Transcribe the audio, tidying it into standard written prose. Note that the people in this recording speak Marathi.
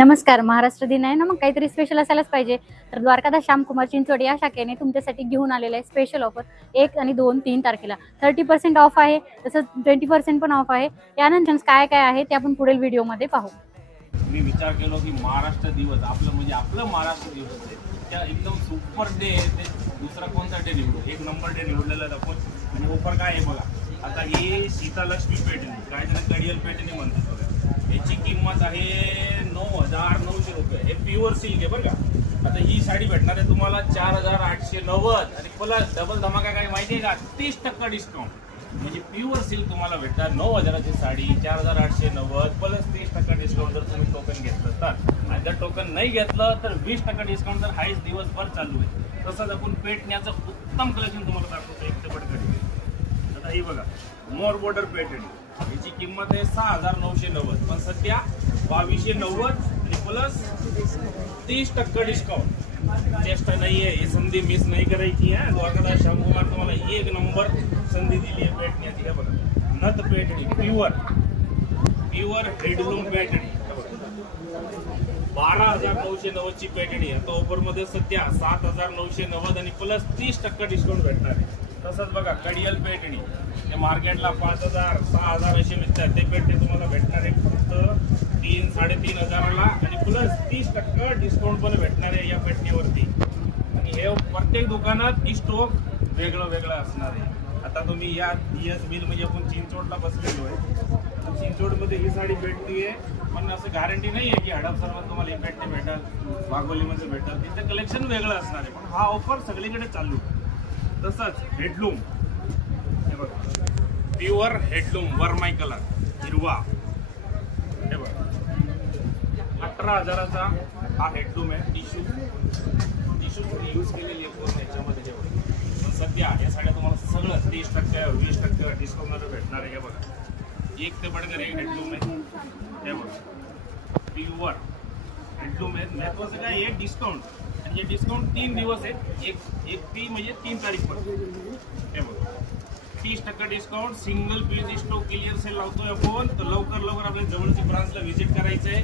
नमस्कार. महाराष्ट्र दिन आहे ना, मग काहीतरी स्पेशल असायलाच पाहिजे. तर द्वारकादास श्यामकुमार चिंचवड या शाखेने तुमच्यासाठी घेऊन आलेलं आहे स्पेशल ऑफर 1 आणि 2, 3 तारखेला 30% ऑफ आहे. तसंच 20% पण ऑफ आहे. यानंतर काय काय आहे ते आपण पुढील व्हिडिओमध्ये पाहू. मी विचार केलो की महाराष्ट्र दिवस आपलं म्हणजे आपलं महाराष्ट्र दिवस आहे, त्या एकदम सुपर डे आहे. ते दुसरा कोणता डे निवडू? एक नंबर डे निवडलेला आहे आपण. आणि ऑफर काय आहे बघा. आता ही सीतालक्ष्मी पेटणी, काय जण कडियल पेटणी म्हणतात बघा. याची किंमत आहे 9,900 रुपये. हे प्युअर सिल्क आहे बरं का. आता ही साडी भेटणार आहे तुम्हाला 4,890 आणि प्लस डबल धमाका काय माहिती आहे का? 30% डिस्काउंट. म्हणजे प्युअर सिल्क तुम्हाला भेटणार 9,000ची साडी 4,890 प्लस 30% डिस्काउंट जर तुम्ही टोकन घेतलं तर. आणि जर टोकन नाही घेतलं तर 20% डिस्काउंट जर हाईच दिवसभर चालू आहे. तसंच आपण पेटण्याचं उत्तम कलेक्शन तुम्हाला दाखवतो. एक ते बडकडी. आता ही बघा मोर बॉर्डर पेटणी, याची किंमत आहे 6,990 पण सध्या 2,290 आणि प्लस 30% डिस्काउंट. चेष्टा नाही आहे, ही संधी मिस नाही करायची आहे. द्वारकादास श्यामकुमार तुम्हाला एक नंबर संधी दिली आहे पेटण्याची. हे बघा नथ पेटणी प्युअर हेडलूम पेटणी 12,990 ची पेटणी. आता ऑफरमध्ये सध्या 7,990 आणि प्लस 30% डिस्काउंट भेटणार आहे. तसंच बघा कडियल पेटणी, ते मार्केटला 5,000 6,000 असे मिळतात. ते पेटणी तुम्हाला भेटणार आहे फक्त 3,000-3,500ला आणि प्लस 30% डिस्काउंट पण भेटणार आहे या पेटणीवरती. आणि हे प्रत्येक दुकानात ही स्टॉक वेगळं असणार आहे. आता तुम्ही या ES मिल म्हणजे आपण चिंचवडला बसलेलो आहे. चिंचवडमध्ये ही साडी भेटती आहे, पण असं गॅरंटी नाही आहे की हडपसरमध्ये तुम्हाला ही पेटणी भेटेल, वाघोलीमध्ये भेटेल. तिथं कलेक्शन वेगळं असणार आहे. पण हा ऑफर सगळीकडे चालू आहे. तसंच हेडलूम, हे बघा प्युअर हेडलूम वरमाई कलर हिरवा. हे बघा 18,000चा हा हेडलूम आहे. टिश्यू यूज केलेली आहे पूर्ण याच्यामध्ये. हे बघा पण सध्या या साड्या तुम्हाला सगळं 30% 20% डिस्काउंट भेटणार आहे. हे बघा एक ते बडकर एक हेडलूम आहे. हे बघा प्युअर हेडलूम आहे. महत्वाचं काय एक डिस्काउंट, आणि हे डिस्काउंट 3 दिवस आहेत. एक ती म्हणजे 3 तारीखपर्यंत. हे बघा 30% discount. Single piece stock clear sale लावतोय आपण. तर लवकर आपल्या जवळची ब्रांचला व्हिजिट करायचं आहे.